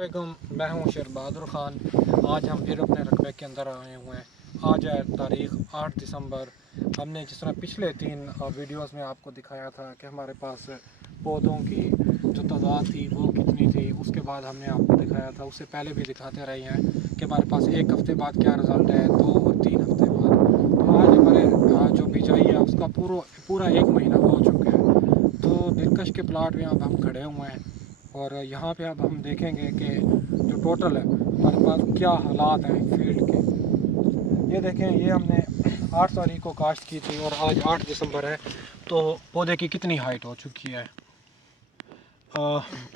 वालेकुम, मैं हूं शेर बहादुर ख़ान। आज हम फिर अपने रकबे के अंदर आए हुए हैं। आज है तारीख़ 8 दिसंबर। हमने जिस तरह पिछले 3 वीडियोस में आपको दिखाया था कि हमारे पास पौधों की जो तादाद थी वो कितनी थी, उसके बाद हमने आपको दिखाया था, उससे पहले भी दिखाते रहे हैं कि हमारे पास 1 हफ़्ते बाद क्या रिज़ल्ट है, 2 और 3 हफ़्ते बाद। तो आज हमारे जो बिजाई है उसका पूरा 1 महीना हो चुका है। तो दिलकश के प्लाट में अब हम खड़े हुए हैं और यहाँ पे अब हम देखेंगे कि जो टोटल है हमारे पास क्या हालात हैं फील्ड के। ये देखें, ये हमने 8 तारीख को काश्त की थी और आज 8 दिसंबर है। तो पौधे की कितनी हाइट हो चुकी है,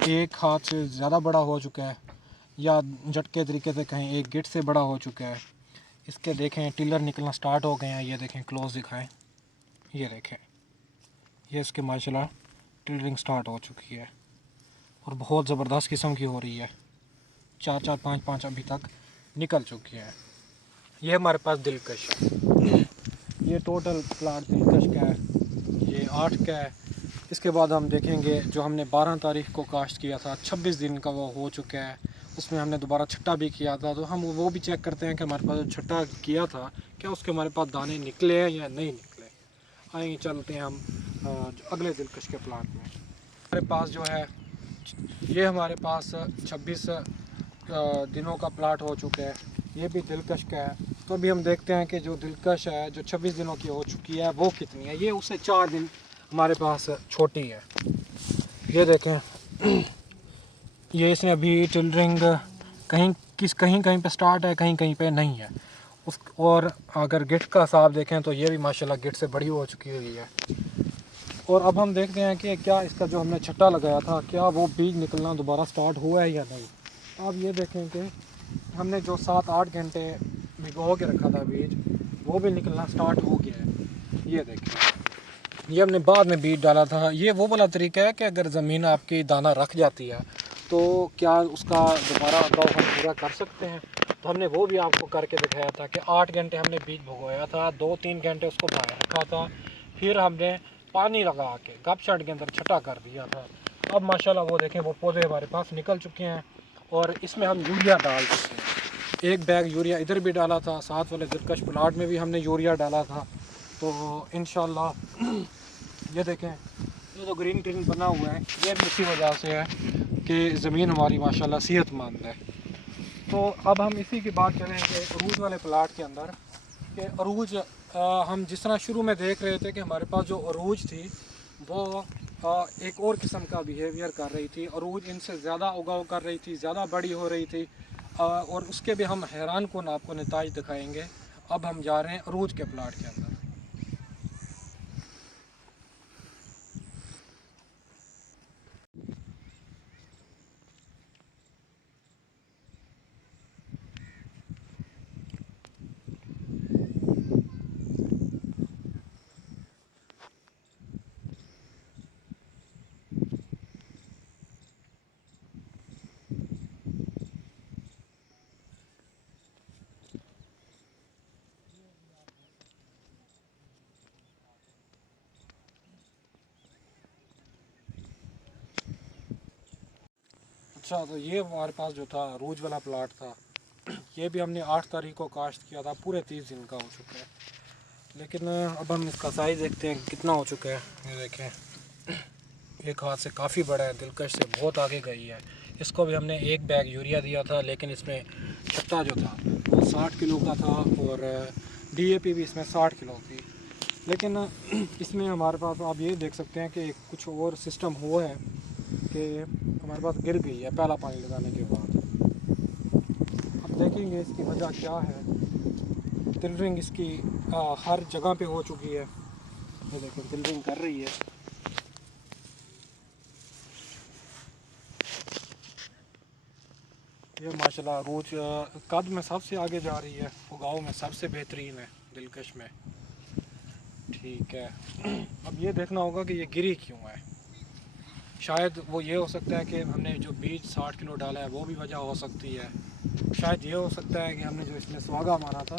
एक हाथ से ज़्यादा बड़ा हो चुका है या झटके तरीके से कहें एक गिट से बड़ा हो चुका है। इसके देखें टिलर निकलना स्टार्ट हो गए हैं। ये देखें, क्लोज दिखाएं, ये देखें, ये इसके माशाल्लाह टिलरिंग स्टार्ट हो चुकी है और बहुत ज़बरदस्त किस्म की हो रही है। 4-4 5-5 अभी तक निकल चुकी है। ये हमारे पास दिलकश है। ये टोटल प्लाट दिलकश का है, ये 8 का है। इसके बाद हम देखेंगे जो हमने 12 तारीख को काश्त किया था, 26 दिन का वो हो चुका है। उसमें हमने दोबारा छट्टा भी किया था, तो हम वो भी चेक करते हैं कि हमारे पास जो छट्टा किया था क्या उसके हमारे पास दाने निकले हैं या नहीं निकले। आइए चलते हैं हम अगले दिलकश के प्लाट में। हमारे पास जो है ये हमारे पास 26 दिनों का प्लाट हो चुका है। ये भी दिलकश का है। तो अभी हम देखते हैं कि जो दिलकश है जो 26 दिनों की हो चुकी है वो कितनी है। ये उससे 4 दिन हमारे पास छोटी है। ये देखें, ये इसने अभी टिलरिंग कहीं कहीं पे स्टार्ट है, कहीं कहीं पे नहीं है। उस और अगर गिट का हिसाब देखें तो ये भी माशाल्लाह गिट से बड़ी हो चुकी हुई है। और अब हम देखते हैं कि क्या इसका जो हमने छट्टा लगाया था क्या वो बीज निकलना दोबारा स्टार्ट हुआ है या नहीं। अब ये देखें कि हमने जो 7-8 घंटे भिगो के रखा था बीज, वो भी निकलना स्टार्ट हो गया है। ये देखें, ये हमने बाद में बीज डाला था। ये वो वाला तरीका है कि अगर ज़मीन आपकी दाना रख जाती है तो क्या उसका दोबारा उगाव हम पूरा कर सकते हैं। तो हमने वो भी आपको करके दिखाया था कि 8 घंटे हमने बीज भिगोया था, 2-3 घंटे उसको बाहर रखा था, फिर हमने पानी लगा के गप शट के अंदर छटा कर दिया था। अब माशाल्लाह वो देखें, वो पौधे हमारे पास निकल चुके हैं और इसमें हम यूरिया डाल चुके हैं। 1 बैग यूरिया इधर भी डाला था, साथ वाले दिलकश प्लाट में भी हमने यूरिया डाला था। तो इंशाल्लाह ये देखें, ये जो ग्रीन ग्रीन बना हुआ है ये भी इसी वजह से है कि ज़मीन हमारी माशाल्लाह सेहतमंद है। तो अब हम इसी की बात करेंगे अरूज वाले प्लाट के अंदर कि अरूज हम जिस तरह शुरू में देख रहे थे कि हमारे पास जो अरूज थी वो एक और किस्म का बिहेवियर कर रही थी। अरूज इनसे ज़्यादा उगाव कर रही थी, ज़्यादा बड़ी हो रही थी और उसके भी हम हैरान कौन आपको नताइज दिखाएंगे। अब हम जा रहे हैं अरूज के प्लाट के अंदर। अच्छा, तो ये हमारे पास जो था अरूज वाला प्लाट था, ये भी हमने 8 तारीख को काश्त किया था, पूरे 30 दिन का हो चुका है। लेकिन अब हम इसका साइज़ देखते हैं कितना हो चुका है। ये देखें, एक हाथ से काफ़ी बड़ा है, दिलकश से बहुत आगे गई है। इसको भी हमने 1 बैग यूरिया दिया था, लेकिन इसमें छत्ता जो था वो 60 किलो का था और DAP भी इसमें 60 किलो थी। लेकिन इसमें हमारे पास आप ये देख सकते हैं कि कुछ और सिस्टम हुआ है कि हमारे पास गिर गई है पहला पानी लगाने के बाद। अब देखेंगे इसकी वजह क्या है। टिलरिंग इसकी हर जगह पे हो चुकी है। ये देखो, टिलरिंग कर रही है। ये माशाल्लाह रोज कद में सबसे आगे जा रही है, उगाव में सबसे बेहतरीन है दिलकश में। ठीक है, अब ये देखना होगा कि ये गिरी क्यों है। शायद वो ये हो सकता है कि हमने जो बीज 60 किलो डाला है वो भी वजह हो सकती है। शायद ये हो सकता है कि हमने जो इसमें सुहागा मारा था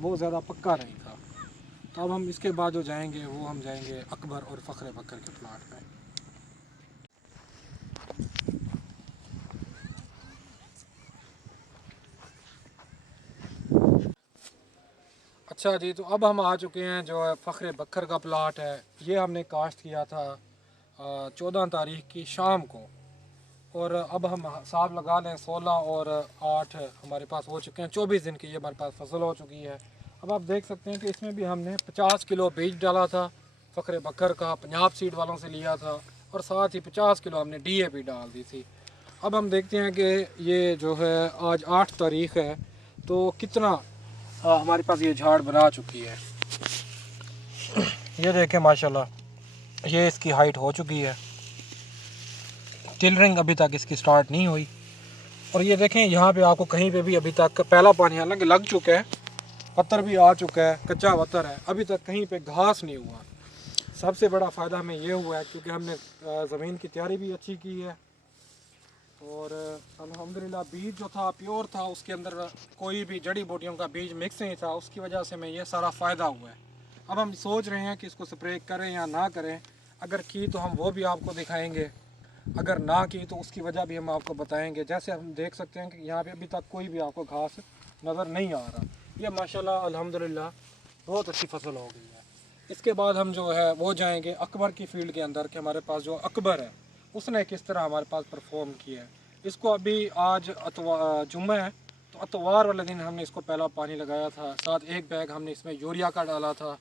वो ज़्यादा पक्का नहीं था। तो अब हम इसके बाद जो जाएंगे वो हम जाएंगे अकबर और फ़ख्र बकर के प्लाट में। अच्छा जी, तो अब हम आ चुके हैं जो है फ़ख्र बकर का प्लाट है। ये हमने काश्त किया था 14 तारीख की शाम को, और अब हम हिसाब लगा लें 16 और 8 हमारे पास हो चुके हैं। 24 दिन की ये हमारे पास फसल हो चुकी है। अब आप देख सकते हैं कि इसमें भी हमने 50 किलो बीज डाला था फ़ख्र बकर का, पंजाब सीड वालों से लिया था, और साथ ही 50 किलो हमने DAP डाल दी थी। अब हम देखते हैं कि ये जो है आज 8 तारीख है, तो कितना हमारे पास ये झाड़ बना चुकी है। ये देखें माशाल्लाह, ये इसकी हाइट हो चुकी है। टिलरिंग अभी तक इसकी स्टार्ट नहीं हुई। और ये देखें यहाँ पे आपको कहीं पे भी अभी तक पहला पानी हालांकि लग चुका है, पत्थर भी आ चुका है, कच्चा पत्थर है, अभी तक कहीं पे घास नहीं हुआ। सबसे बड़ा फ़ायदा हमें ये हुआ है क्योंकि हमने ज़मीन की तैयारी भी अच्छी की है, और अल्हम्दुलिल्लाह बीज जो था प्योर था, उसके अंदर कोई भी जड़ी बूटियों का बीज मिक्स नहीं था। उसकी वजह से हमें ये सारा फ़ायदा हुआ है। अब हम सोच रहे हैं कि इसको स्प्रे करें या ना करें। अगर की तो हम वो भी आपको दिखाएंगे, अगर ना की तो उसकी वजह भी हम आपको बताएंगे। जैसे हम देख सकते हैं कि यहाँ पे अभी तक कोई भी आपको घास नज़र नहीं आ रहा। ये माशाल्लाह अल्हम्दुलिल्लाह बहुत अच्छी फसल हो गई है। इसके बाद हम जो है वो जाएंगे अकबर की फील्ड के अंदर कि हमारे पास जो अकबर है उसने किस तरह हमारे पास परफॉर्म किया है। इसको अभी आज जुम्मा है, तो अतवार वाले दिन हमने इसको पहला पानी लगाया था। साथ एक बैग हमने इसमें यूरिया का डाला था,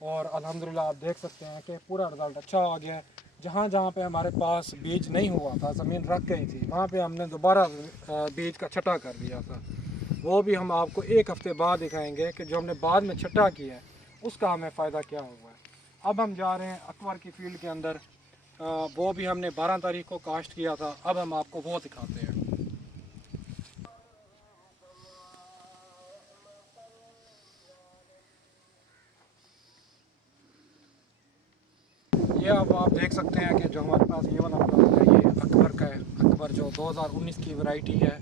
और अल्हम्दुलिल्लाह आप देख सकते हैं कि पूरा रिज़ल्ट अच्छा आ गया है। जहाँ जहाँ पे हमारे पास बीज नहीं हुआ था, ज़मीन रख गई थी, वहाँ पे हमने दोबारा बीज का छटा कर दिया था। वो भी हम आपको एक हफ़्ते बाद दिखाएंगे कि जो हमने बाद में छटा किया है उसका हमें फ़ायदा क्या हुआ है। अब हम जा रहे हैं अकबर की फील्ड के अंदर, वो भी हमने 12 तारीख को काश्त किया था। अब हम आपको वो दिखाते हैं। ये अब आप देख सकते हैं कि जो हमारे पास ये वाला प्लाट है ये अकबर का है। अकबर जो 2019 की वैरायटी है।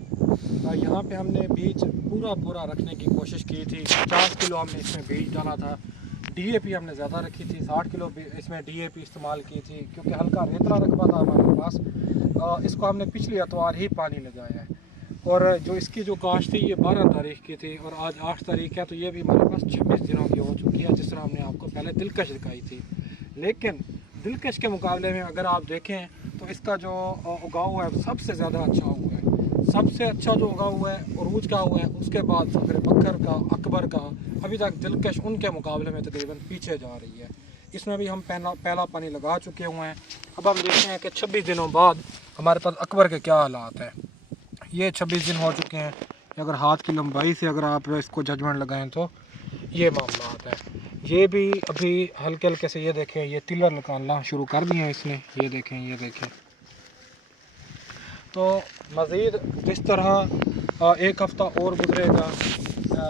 यहाँ पे हमने बीज पूरा रखने की कोशिश की थी। 50 किलो हमने इसमें बीज डाला था। DAP हमने ज़्यादा रखी थी, 60 किलो इसमें DAP इस्तेमाल की थी क्योंकि हल्का रेतला रकबा था हमारे पास। इसको हमने पिछली अतवार ही पानी लगाया है, और जो इसकी जो काश्त थी ये 12 तारीख की थी, और आज 8 तारीख है, तो ये भी हमारे पास 26 दिनों की हो चुकी है, जिस तरह हमने आपको पहले दिलकश दिखाई थी। लेकिन दिलकश के मुकाबले में अगर आप देखें तो इसका जो उगाव है सबसे ज़्यादा अच्छा हुआ है। सबसे अच्छा जो उगाव हुआ है अरूज का हुआ है, उसके बाद फिर बकर का, अकबर का। अभी तक दिलकश उनके मुकाबले में तकरीबन पीछे जा रही है। इसमें भी हम पहला पानी लगा चुके हुए हैं। अब हम देखते हैं कि 26 दिनों बाद हमारे पास अकबर के क्या हालात हैं। ये 26 दिन हो चुके हैं। अगर हाथ की लंबाई से अगर आप इसको जजमेंट लगाएं तो ये मामला है। ये भी अभी हल्के हल्के से, ये देखें ये टिलर निकालना शुरू कर दिए हैं इसने। ये देखें। तो मज़ीद जिस तरह एक हफ़्ता और गुजरेगा,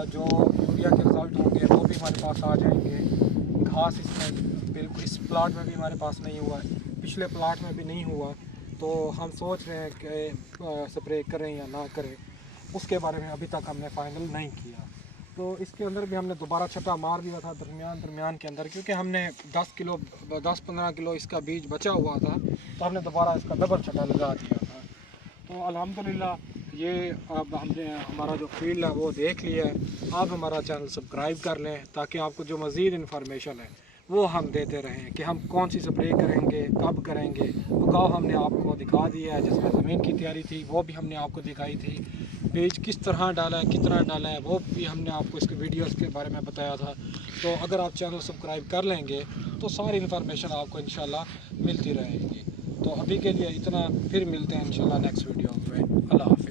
जो यूरिया के रिज़ल्ट होंगे वो भी हमारे पास आ जाएंगे। घास इसमें बिल्कुल इस प्लाट में भी हमारे पास नहीं हुआ, पिछले प्लाट में भी नहीं हुआ। तो हम सोच रहे हैं कि स्प्रे करें या ना करें, उसके बारे में अभी तक हमने फ़ाइनल नहीं किया। तो इसके अंदर भी हमने दोबारा छटा मार दिया था दरमियान के अंदर, क्योंकि हमने 10-15 किलो इसका बीज बचा हुआ था, तो हमने दोबारा इसका डबल छटा लगा दिया था। तो अल्हम्दुलिल्लाह ये अब हमने हमारा जो फील्ड है वो देख लिया है। आप हमारा चैनल सब्सक्राइब कर लें ताकि आपको जो मज़ीद इन्फॉर्मेशन है वो हम देते रहें कि हम कौन सी स्प्रे करेंगे, कब करेंगे। उगाव हमने आपको दिखा दिया है, जिसमें ज़मीन की तैयारी थी वो भी हमने आपको दिखाई थी। बीज किस तरह डाला है, कितना डाला है, वो भी हमने आपको इसके वीडियोस के बारे में बताया था। तो अगर आप चैनल सब्सक्राइब कर लेंगे तो सारी इन्फॉर्मेशन आपको इंशाल्लाह मिलती रहेगी। तो अभी के लिए इतना, फिर मिलते हैं इंशाल्लाह नेक्स्ट वीडियो में। अल्लाह हाफ़िज़।